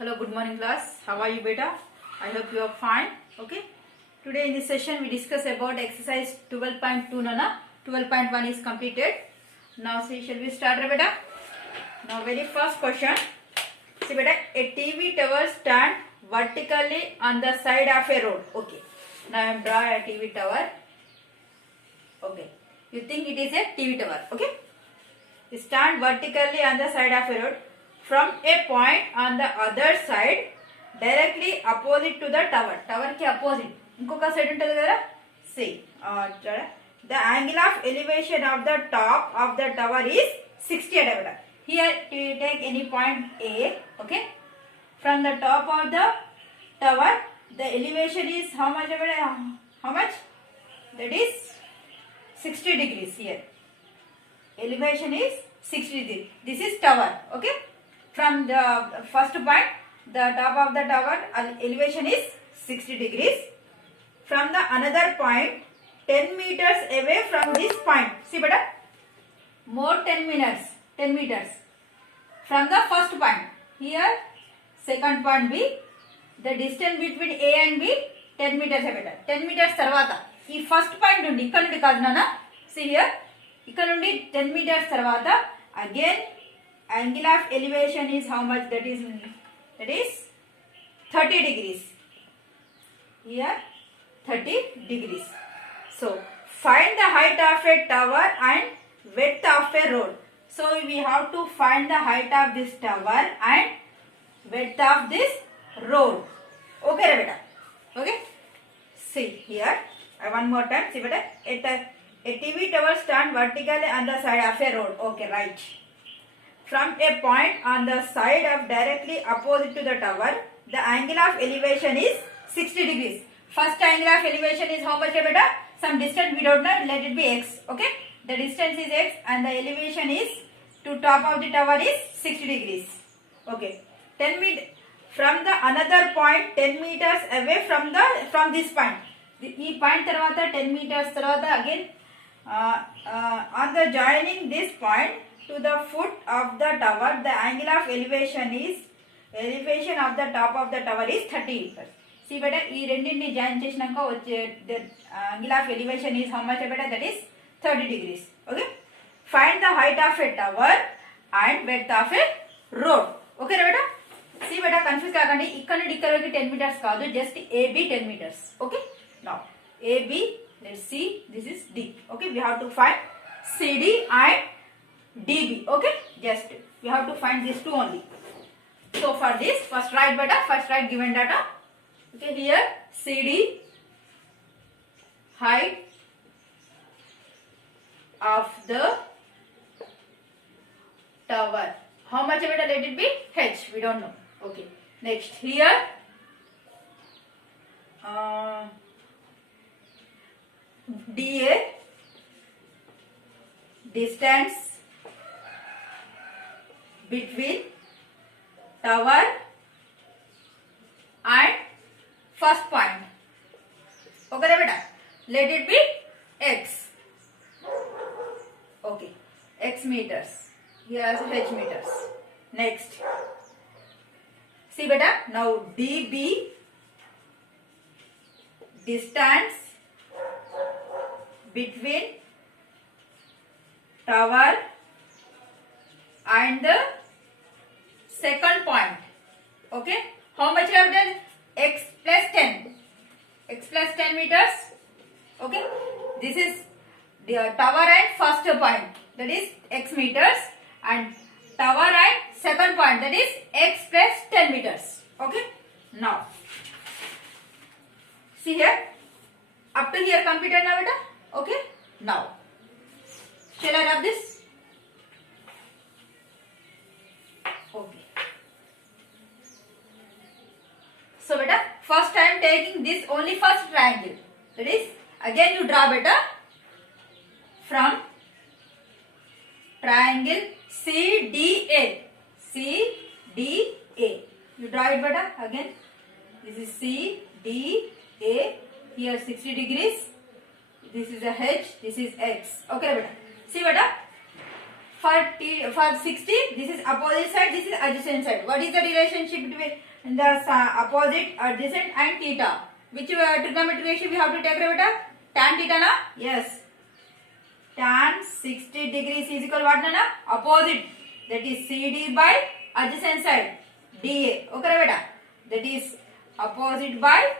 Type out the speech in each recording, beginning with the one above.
Hello, good morning class. How are you beta? I hope you are fine. Okay. Today in this session we discuss about exercise 12.2 Nana. 12.1 is completed. Now see, shall we start beta? Now very first question. See beta, a TV tower stand vertically on the side of a road. Okay. Now I am draw a TV tower. Okay. You think it is a TV tower. Okay. Stand vertically on the side of a road. From a point on the other side directly opposite to the tower. Tower ki opposite. ఇంకొక side ఉంటది కదా. See. The angle of elevation of the top of the tower is 60 degree. Here you take any point A. Okay. From the top of the tower, the elevation is how much? How much? That is 60 degrees here. Elevation is 60 degrees. This is tower. Okay. From the first point, the top of the tower elevation is 60 degrees. From the another point, 10 meters away from this point. See better? More 10 meters. From the first point. Here, second point B. The distance between A and B, 10 meters better. 10 meters tarvata. Ee first point nundi, ikkada nundi kaadu nana. See here. Ikkada nundi 10 meters tarvata. Again, angle of elevation is how much? That is 30 degrees. Here 30 degrees. So find the height of a tower and width of a road. So we have to find the height of this tower and width of this road. Okay beta. Okay. See here. One more time. See beta. A TV tower stand vertically on the side of a road. Okay, right. From a point on the side of directly opposite to the tower, the angle of elevation is 60 degrees. First angle of elevation is how much beta? Some distance we don't know, let it be x. Okay, the distance is x and the elevation is to top of the tower is 60 degrees. Okay, 10 meters from the another point, 10 meters away from this point. This point tarvata 10 meters tarvata again on the joining this point to the foot of the tower, the angle of elevation of the top of the tower is 30 meters. See beta, ee rendinni join chesinaka vache the angle of elevation is how much beta? That is 30 degrees. Okay. Find the height of a tower and width of a road. Okay beta. See beta, confuse kaakandi. Ikkada nundi ikkada variki 10 meters kaadu, just AB 10 meters. Okay. Now AB, let's see, this is D. Okay, we have to find CD and DB. Okay, just we have to find these two only. So for this, first write beta, first write given data. Okay, here CD, height of the tower. How much beta? Let it be H. We don't know. Okay. Next here, DA, distance between tower and first point. Okay beta, let it be x. Okay, x meters. Here also h meters. Next, see beta, now DB, distance between tower and the second point. Okay, how much you have done? X plus 10. X plus 10 meters. Okay, this is the tower and first point, that is x meters, and tower and second point, that is x plus 10 meters. Okay, now see here, up to here completed now beta. Okay, now shall I rub this? Okay. So beta, first I am taking this only first triangle. That is, again you draw beta from triangle CDA. CDA. You draw it beta again. This is CDA. Here 60 degrees. This is a H. This is X. Okay beta. See beta. For 60, this is opposite side, this is adjacent side. What is the relationship between in the opposite, adjacent and theta. Which trigonometric ratio we have to take, beta? Tan theta na? Yes. Tan 60 degrees is equal what na? Opposite. That is CD by adjacent side. DA. Okay, beta? That is opposite by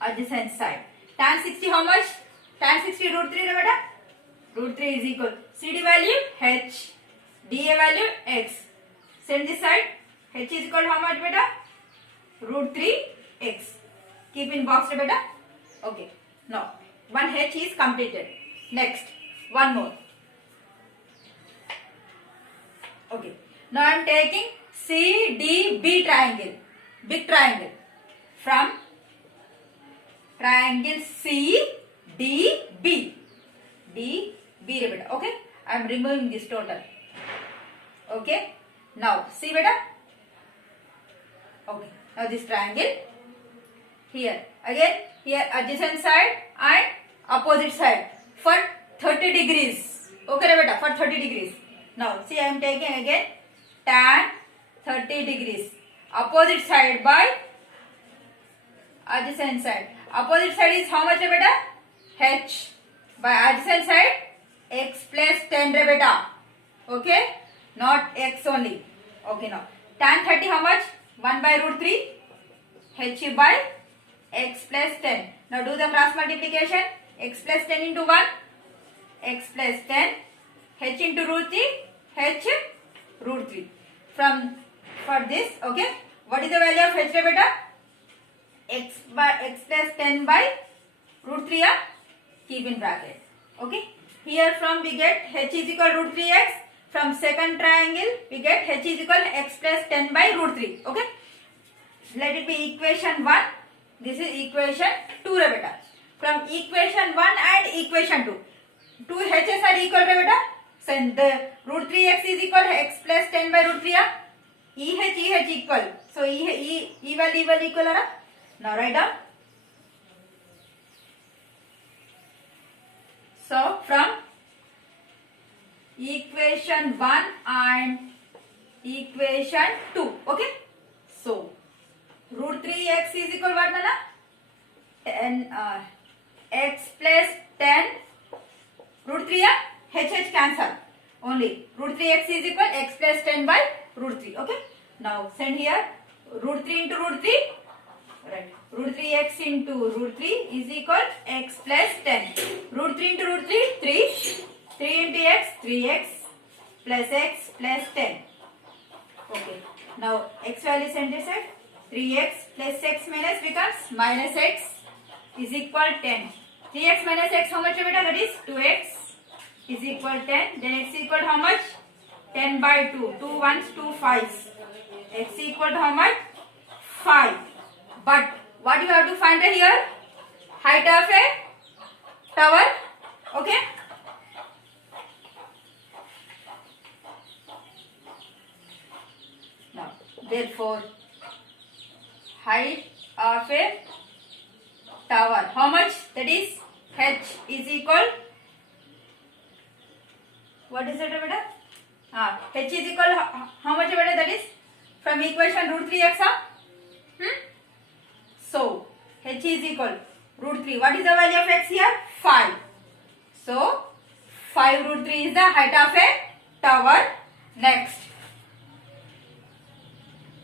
adjacent side. Tan 60 how much? Tan 60 root 3 beta? Root 3 is equal. CD value H. DA value X. Send this side. H is equal to how much beta? Root 3 X. Keep in box beta. Okay. Now, one H is completed. Next, one more. Okay. Now I am taking CDB triangle. Big triangle. From triangle CDB. DB beta. Okay. I am removing this total. Okay. Now, see beta. Okay. Now this triangle. Here. Again, here adjacent side and opposite side for 30 degrees. Okay, beta, for 30 degrees. Now, see, I am taking again tan 30 degrees. Opposite side by adjacent side. Opposite side is how much, beta? H. By adjacent side, x plus 10, beta. Okay? Not x only. Okay, now. Tan 30 how much? 1 by root 3. H by x plus 10. Now do the cross multiplication. X plus 10 into 1. X plus 10. H into root 3. H root 3. For this, okay. What is the value of H, beta? X plus 10 by root 3. Keep in bracket. Okay. Here from we get H is equal root 3x. From second triangle we get H is equal x plus 10 by root 3. Okay. Let it be equation 1. This is equation 2, beta. From equation 1 and equation 2. Two H's are equal, beta. So the root 3x is equal to x plus 10 by root 3. EH equal. So E value equal. Now write down. So from equation 1 and equation 2. Okay. So root 3x is equal what, nana? And x plus 10 root 3 H cancel. Only root 3x is equal x plus 10 by root 3. Okay. Now send here root 3 into root 3. Right. Root 3x into root 3 is equal x plus 10. Root 3 into root 3, 3. 3 into x, 3x plus x plus 10. Okay. Now x value send this side. 3x plus x minus becomes minus x is equal 10. 3x minus x how much, beta? That is 2x is equal 10. Then x equal to how much? 10 by 2. 2 ones, 2 5s. X equal to how much? 5. But what you have to find here? Height of a tower. Okay. Now, therefore, height of a tower. How much? That is H is equal. What is it, beta? H is equal how much, beta? That is from equation root 3x. So H is equal root 3. What is the value of x here? 5. So 5 root 3 is the height of a tower. Next,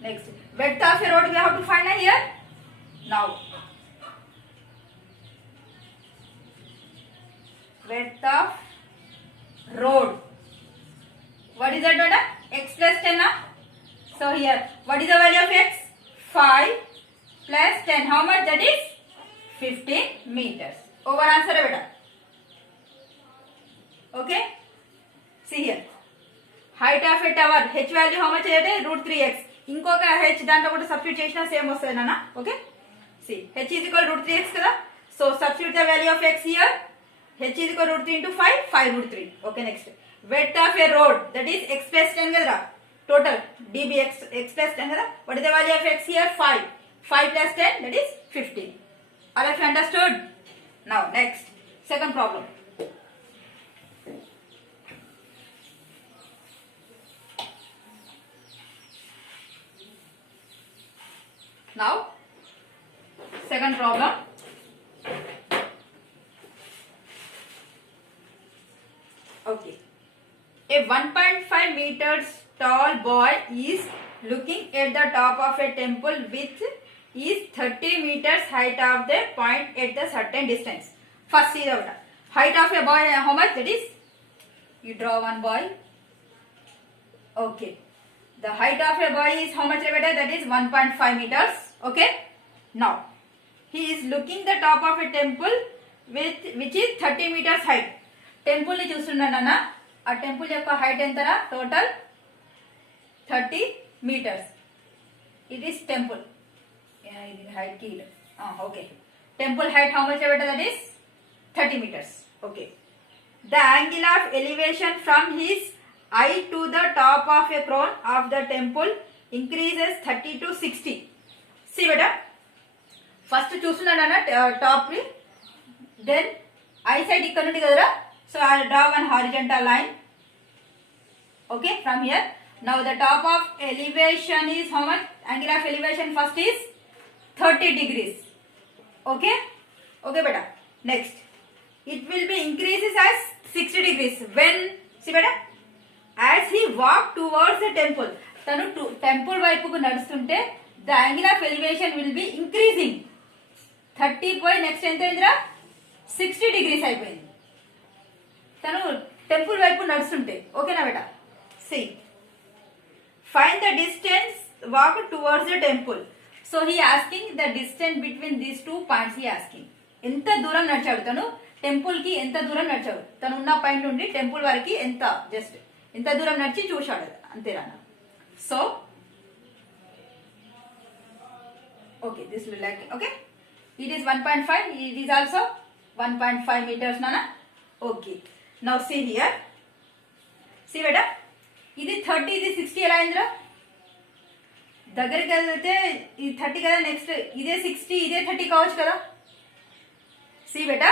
width of a road we have to find here. Now, width of road. What is that, beta? X plus 10. So here, what is the value of x? 5 plus 10. How much? That is 15 meters. Over answer, beta. Okay. See here. Height of a tower. H value how much is root 3x. ఇంకొక h దాంట్లో కూడా substitute చేసినా same వస్తుంది నాన్న. Okay. See, h is equal root 3x కదా. So substitute the value of x here. H is equal root 3 into 5. 5 root 3. Okay, next. Width of a road. That is x plus 10 కదా. Total db x plus 10 kada. What is the value of x here? 5. 5 plus 10, that is 15. All of you understood? Now next, second problem. Now second problem. Okay, a 1.5 meters tall boy is looking at the top of a temple which is 30 meters height of the point at the certain distance. First see the height of a boy, how much that is? You draw one boy. Okay, the height of a boy is how much beta? That is 1.5 meters. Okay, now he is looking the top of a temple which is 30 meters height. Temple ని చూస్తున్నానన్న, ఆ temple యొక్క height ఎంతరా? Total 30 meters. It is temple. ఇది height కి okay. Temple height how much beta? That is 30 meters. Okay. The angle of elevation from his eye to the top of a crown of the temple increases 30 to 60. See beta. First చూస్తున్నానన్న top ని, then I side ఇక్కడ నుండి కదరా. So I will draw one horizontal line. Okay, from here. Now the top of elevation is how much? Angle of elevation first is 30 degrees. Okay, okay beta. Next, it will be increases as 60 degrees. When, see beta, as he walk towards the temple, tanu temple వైపుకు నడుస్తుంటే the angle of elevation will be increasing. 30 పోయి next ఎంత అయిందిరా? 60 degrees అయిపోయింది తను temple వైపు నడుస్తుంటే. ఓకేనా బేటా? See find the distance walk towards the temple. So he asking the distance between these two points. He asking ఎంత దూరం నడిచాడు తను, టెంపుల్ కి ఎంత దూరం నడిచాడు, తను ఉన్న పాయింట్ నుండి టెంపుల్ వరకు ఎంత, జస్ట్ ఎంత దూరం నడిచి చూశాడు అంతేనా. So okay, this will like okay, it is 1.5, it is also 1.5 meters నానా. Okay, now see here, see beta, ఇది 30, ఇది 60 ఎలా అయిందిరా? దగ్గరికి వెళ్తే ఇది 30 కదా, నెక్స్ట్ ఇదే 60, ఇదే 30 కావచ్చు కదా. see beta,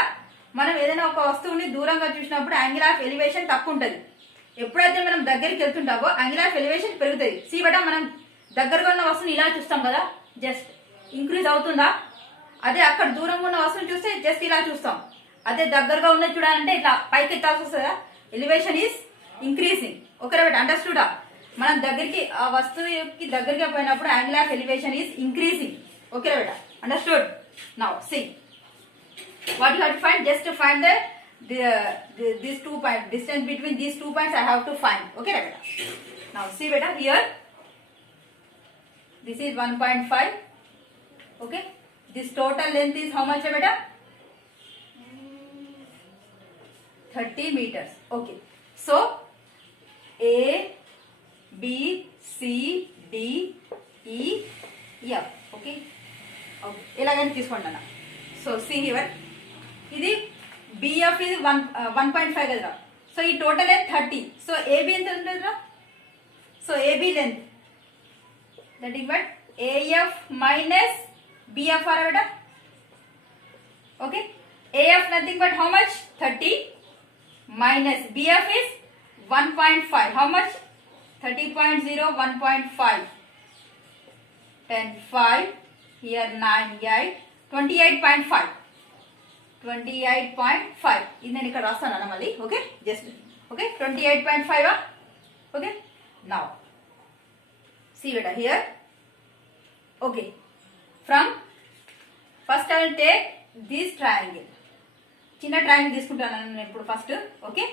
మనం ఏదైనా ఒక వస్తువుని దూరంగా చూసినప్పుడు యాంగిల్ ఆఫ్ ఎలివేషన్ తక్కువ ఉంటుంది. ఎప్పుడైతే మనం దగ్గరికి వెళ్తుంటామో యాంగిల్ ఆఫ్ ఎలివేషన్ పెరుగుతుంది. see beta, మనం దగ్గరగా ఉన్న వస్తువుని ఇలా చూస్తాం కదా, జస్ట్ ఇంక్రీజ్ అవుతుందా? అదే అక్కడ దూరంగా ఉన్న వస్తువుని చూస్తే జస్ట్ ఇలా చూస్తాం. అదే దగ్గరగా ఉన్నది చూడాలంటే ఇట్లా పైకి ఎత్తాల్సి వస్తుందా? Elevation is increasing. Okay but అండర్స్టూడా? మనం దగ్గరికి ఆ వస్తువుకి దగ్గరికి పోయినప్పుడు angle of elevation is increasing. Okay బేటా? Understood? Now see what you have to find, just find these 2 points, distance between these 2 points I have to find. Okay beta? Now see beta, here this is 1.5. okay, this total length is how much beta? 30 meters. Okay, so A, B, C, D, E, F. Okay, okay, ilagani తీసుకుంటాను. So see here, ఇది BF is 1.5 కదరా. So ఈ total length 30. So AB ఎంత ఉంటుందిరా? So AB length that is what AF minus BF are బేటా. Okay, AF nothing but how much? 30 minus BF is 1.5. How much? 30.0, 1.5. 10, 5. Here 9, 8. 28.5. 28.5. ఇది నేను ఇక్కడ రాస్తాను మళ్ళీ. Okay, just okay, 28.5. Okay, now see beta here. Okay, from first I will take this triangle. చిన్న triangle తీసుకుంటాను నేను ఇప్పుడు first. Okay,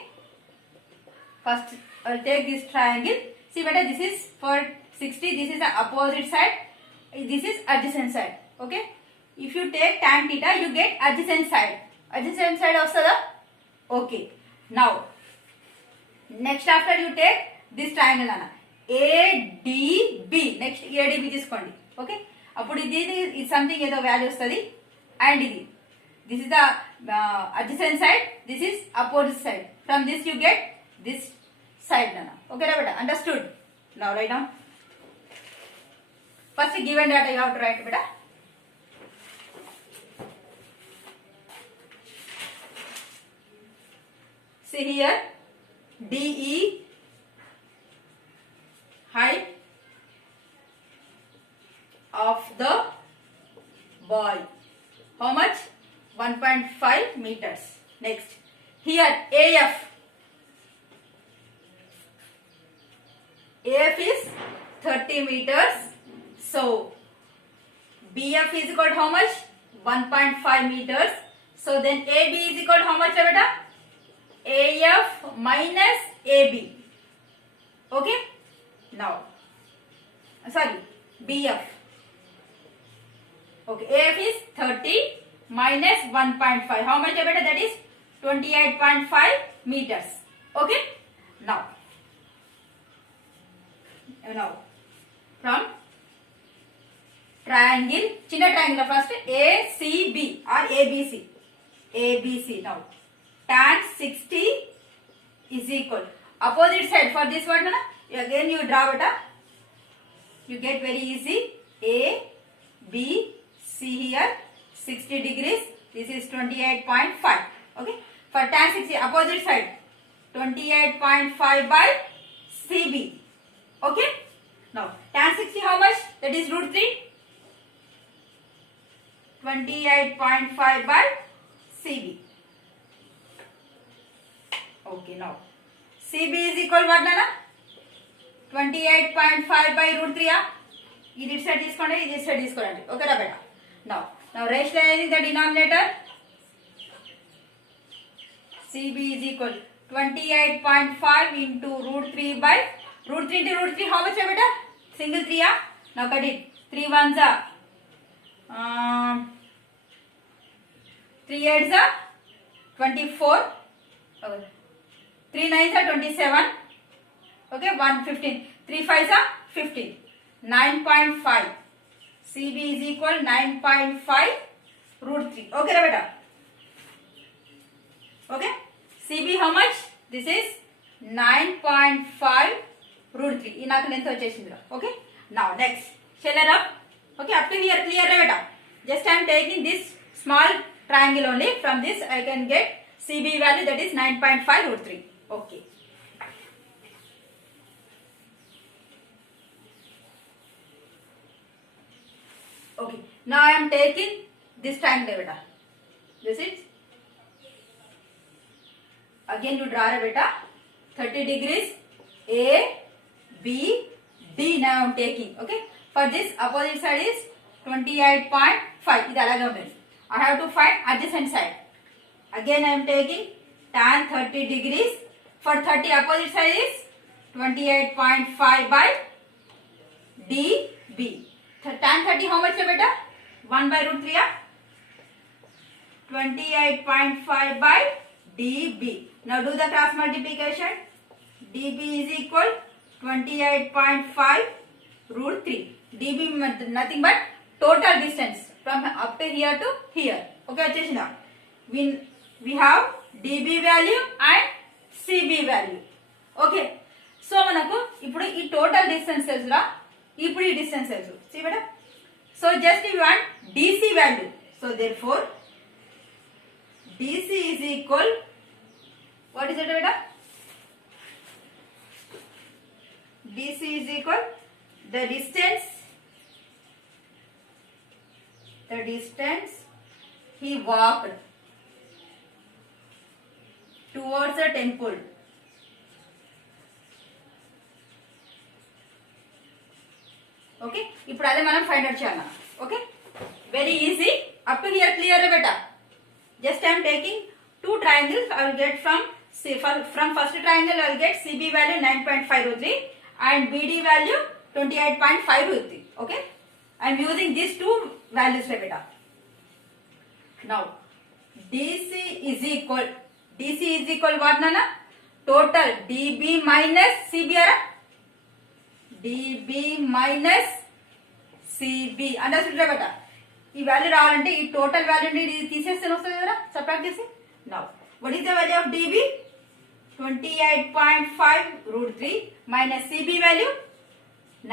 first I will take this triangle. See బేటా, this is for 60, this is the opposite side, this is adjacent side. Okay, if you టేక్ tan theta you get adjacent side. adjacent side వస్తుందా? Okay, now next after you take this triangle అన్న ADB. Next ADB తీసుకోండి. Okay, అప్పుడు ఇది something ఏదో value వస్తుంది, and ఇది this is the adjacent side, this is opposite side. From this you get this side nana. Okay ra beta? Understood? Now write down. First given data you have to write beta. See here, DE height of the boy. How much? 1.5 meters. Next, here AF. AF is 30 meters. So BF is equal to how much? 1.5 meters. So then AB is equal to how much, beta? AF minus AB. Okay. Now, sorry, BF. Okay, AF is 30 minus 1.5. How much, beta? That is 28.5 meters. Okay. Now from triangle, chinna triangle first ACB or ABC. ABC. Now tan 60 is equal, opposite side for this one, again you draw beta, you get very easy. A, B, C here 60 degrees, this is 28.5. Okay, for tan 60 opposite side 28.5 by CB. Okay, now tan 60 how much? That is root 3. 28.5 by CB. Okay, now CB is equal what, Nana? 28.5 by root 3. This side is correct, this side is correct. Okay, beta. Now rationalizing the denominator. CB is equal 28.5 into root 3 by root 3 into root 3. How much, beta? Single 3. Now cut it. 3 ones are 3 8s are 24. 3 9s are 27. Okay, 1 15. 3 5s are 15. 9.5. CB is equal 9.5 root 3. Okay, beta. Okay. CB how much? This is 9.5 root 3. In our length vachesindi. Okay. Now next, shall I up? Okay, up to here clear, beta. Just I am taking this small triangle only. From this I can get CB value, that is 9.5 root 3. Okay. Okay. Now I am taking this triangle, beta. This is, again you draw, beta, 30 degrees A, B, D. Now I am taking. Okay. For this opposite side is 28.5. I have to find adjacent side. Again I am taking tan 30 degrees. For 30 opposite side is 28.5 by DB. Tan 30 how much, beta? 1 by root 3. 28.5 by DB. Now do the cross multiplication. DB is equal 28.5 root 3. DB nothing but total distance from up to here to here. Okay, we have DB value and CB value. Okay, so manaku ippudu ee total distance telsura, ippudu ee distance telsu. See beta, so just we want DC value. So therefore DC is equal, what is it, beta? DC is equal the distance he walked towards the temple. Okay, ఇప్పుడు అదే మనం find out చేయాలి. Okay, very easy. Up to here clear, beta. Just I am taking two triangles. I will get from first triangle I will get CB value 9.5 root 3 and BD value 28.5 root 3. Okay, I am using these two values, beta. Now DC is equal what, nana? Total DB minus CB, DB minus CB. Understood, beta? ఈ value రావాలంటే ఈ total వాల్యూని తీసేస్తే వస్తుంది కదా, subtract చేసి. Now what is the value of DB? 28.5 root 3 minus CB value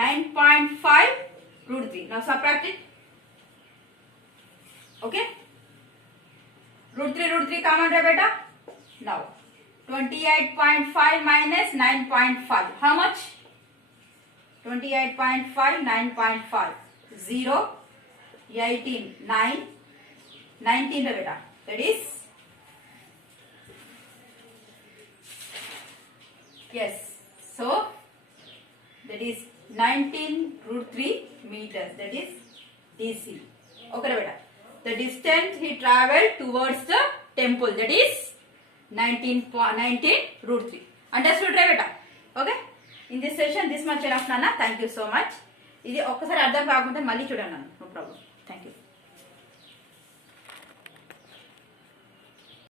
9.5 root 3. Now subtract it. Okay, root 3 common, beta. Now 28.5 minus 9.5. How much? 28.5 9.5. 0. 18 9 19 रे बेटा, that is yes, so that is 19√3 meters, that is DC. Okay बेटा, the distance he traveled towards the temple, that is 19√3. Understood right बेटा? Okay, in this session this much enough Nana. Thank you so much. ఇది ఒక్కసారి అర్థం కాకుంటే మళ్ళీ చూడండి, no problem. Thank you.